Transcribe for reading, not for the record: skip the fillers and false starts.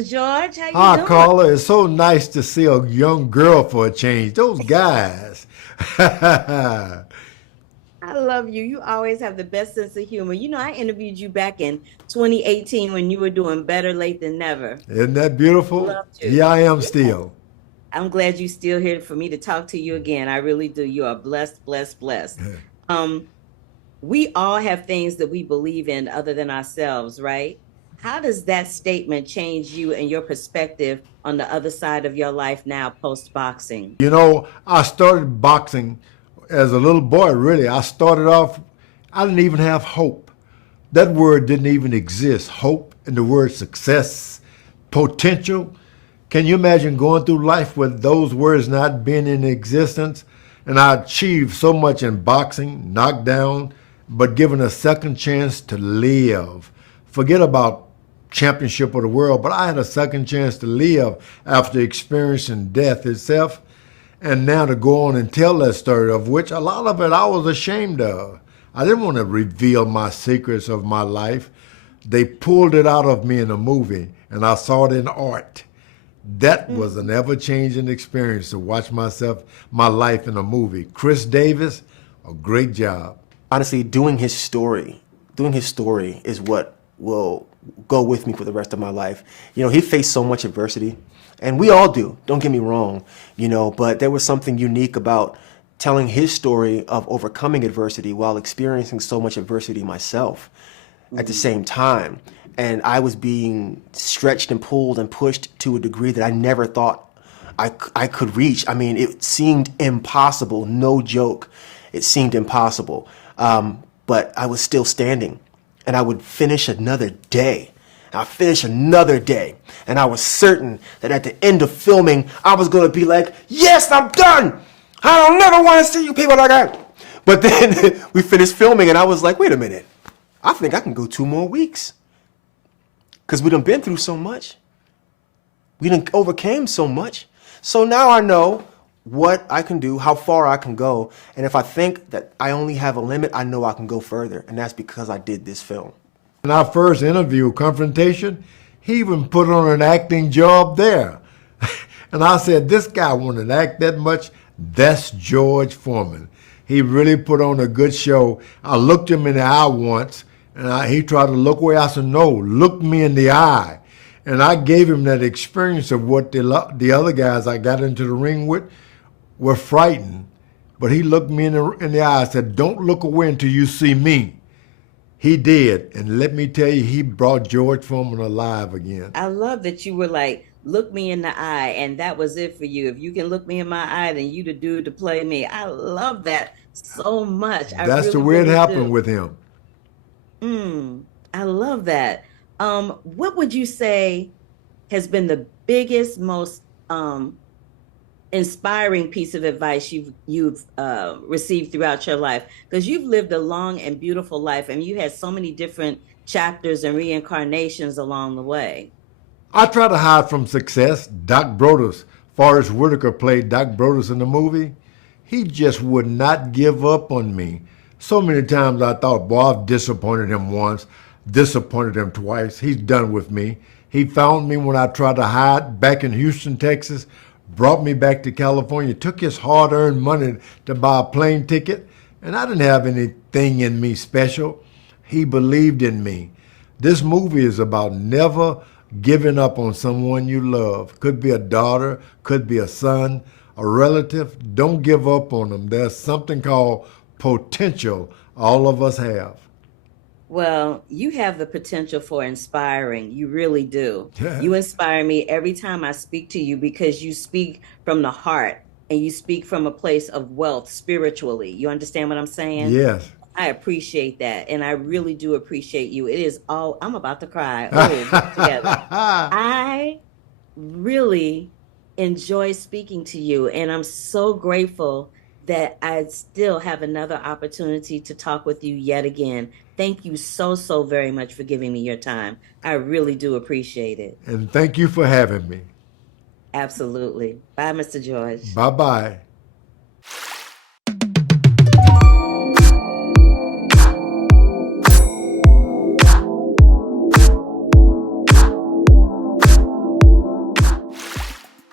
Mr. George. How you Hi, doing? Carla. It's so nice to see a young girl for a change. Those guys. Isn't I love you. You always have the best sense of humor. I interviewed you back in 2018 when you were doing Better Late Than Never. that beautiful? Loved you. Here I am Yeah. still. I'm glad you're still here for me to talk to you again. I really do. You are blessed, blessed, blessed. Um, we all have things that we believe in other than ourselves, right? How does that statement change you and your perspective on the other side of your life now post boxing? I started boxing as a little boy, really. I started off, I didn't even have hope. That word didn't even exist. Hope and the word success, potential. Can you imagine going through life with those words not being in existence? And I achieved so much in boxing, knocked down, but given a second chance to live. Forget about championship of the world, but I had a second chance to live after experiencing death itself. And now to go on and tell that story, of which a lot of it I was ashamed of. I didn't want to reveal my secrets of my life. They pulled it out of me in a movie, and I saw it in art. That was an ever-changing experience to watch my life in a movie. Chris Davis, a great job. Honestly, doing his story is what will go with me for the rest of my life. He faced so much adversity, and we all do, don't get me wrong, but there was something unique about telling his story of overcoming adversity while experiencing so much adversity myself at the same time. And I was being stretched and pulled and pushed to a degree that I never thought I could reach. I mean, it seemed impossible, no joke. It seemed impossible. But I was still standing, and I would finish another day. I'd finish another day, and I was certain that at the end of filming, I was going to be like, yes, I'm done. I don't never want to see you people like that. But then we finished filming, and I was like, wait a minute. I think I can go 2 more weeks. Because we done been through so much. We done overcame so much. So now I know what I can do, how far I can go. And if I think that I only have a limit, I know I can go further. And that's because I did this film. In our first interview, Confrontation, he even put on an acting job there. And I said, this guy wanted to act that much? That's George Foreman. He really put on a good show. I looked him in the eye once, and he tried to look away. I said, no, look me in the eye. And I gave him that experience of what the other guys I got into the ring with were frightened. But he looked me in the eye and said, don't look away until you see me. He did. And let me tell you, he brought George Foreman alive again. I love that you were like, look me in the eye, and that was it for you. If you can look me in my eye, then you the dude to play me. I love that so much. That's the way it happened with him. I love that. What would you say has been the biggest, most inspiring piece of advice you've received throughout your life? Because you've lived a long and beautiful life, and you had so many different chapters and reincarnations along the way. I try to hide from success. Doc Brodus, Forrest Whitaker played Doc Brodus in the movie. He just would not give up on me. So many times I thought, boy, I've disappointed him once, disappointed him twice. He's done with me. He found me when I tried to hide back in Houston, Texas, brought me back to California, took his hard-earned money to buy a plane ticket, and I didn't have anything in me special. He believed in me. This movie is about never giving up on someone you love. Could be a daughter, could be a son, a relative. Don't give up on them. There's something called potential all of us have. Well, you have the potential for inspiring. You really do. Yeah. You inspire me every time I speak to you because you speak from the heart and you speak from a place of wealth spiritually. You understand what I'm saying? Yes. I appreciate that. And I really do appreciate you. It is all, I'm about to cry. Oh, get together. I really enjoy speaking to you. And I'm so grateful that I still have another opportunity to talk with you yet again. Thank you so, so very much for giving me your time. I really do appreciate it. And thank you for having me. Absolutely. Bye, Mr. George. Bye-bye.